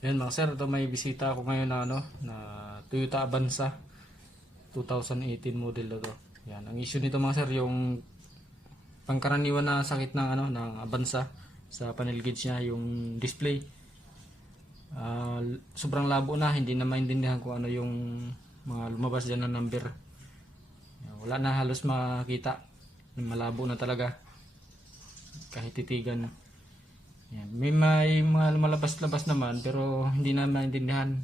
Yan mga sir, ito may bisita ako ngayon na na Toyota Avanza 2018 model na to. Yan, ang issue nito mga sir, yung pangkaraniwan na sakit ng ng Avanza sa panel gauge niya, yung display. Sobrang labo na, hindi na maintindihan kung ano yung mga lumabas diyan na number. Yan, wala na halos makita. Malabo na talaga. Kahit titigan. Yan. May mga lumalabas-labas naman pero hindi na maintindihan.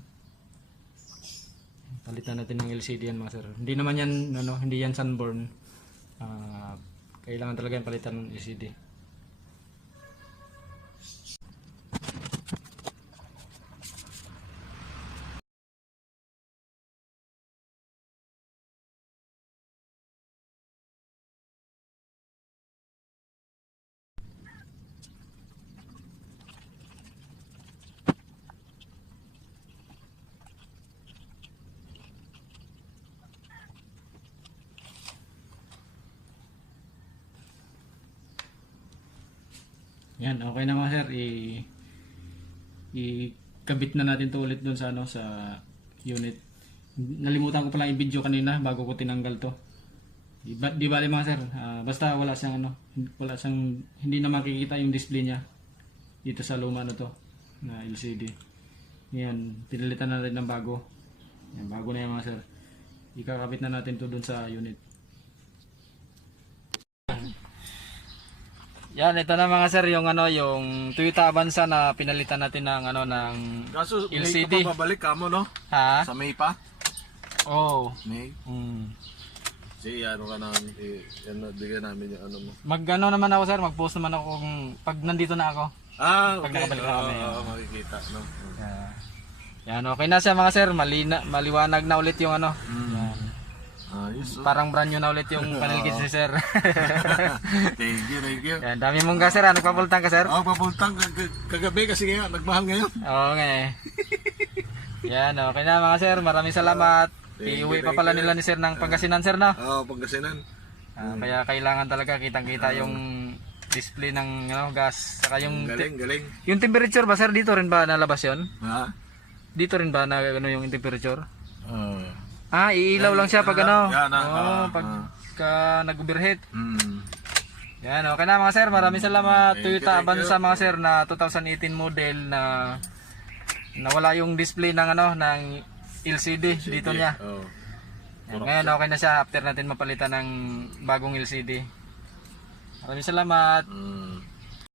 Palitan natin ng LCD yan mga sir. Hindi naman yan hindi yan sunburn. Kailangan talaga yung palitan ng LCD. Yan, okay na mga sir. Ikabit na natin to ulit doon sa sa unit. Nalimutan ko pala yung video kanina bago ko tinanggal to. Di bali mga sir, basta wala siyang hindi na makikita yung display niya dito sa luma na to na LCD. Yan, pinalitan na natin ng bago. Yan, bago na yan mga sir. Ikakabit na natin to doon sa unit. Yan, ito na mga sir yung yung Toyota Avanza na pinalitan natin ng ng Kaso, LCD. May ka pa babalik ka mo, no? Ha? Sa May pa? Oh. May? Sige, ka na, bigyan namin yung mo. Naman ako sir, mag-post naman ako kung pag nandito na ako. Okay. Pag nakabalik na kami. Makikita, no? Yan, okay na siya mga sir, maliwanag na ulit yung Yan. Ayos. Parang brand new na ulit yung panel gauge ni sir. Thank you. Yan, dami mong gas sir, nagpapultang ka sir? Papultang kagabi kasi ngayon, nagmahal ngayon. Oo nga eh. Yan, okay na mga sir, maraming salamat. Iuwi pa pala nila ni sir ng Pangasinan sir, no? Oo, Pangasinan. Kaya kailangan talaga kitang-kita yung display ng gas. Saka yung Galing. yung temperature ba sir, dito rin ba nalabas yun? Ha? Dito rin ba na yung temperature? Oo. Iilaw lang siya pag Yan, pagka nag-overheat. Mm. Yan, okay na mga sir. Maraming salamat. Thank you, Toyota thank Avanza mga sir na 2018 model na nawala yung display ng ng LCD dito niya. Oh. Yan, ngayon okay na siya after natin mapalitan ng bagong LCD. Maraming salamat.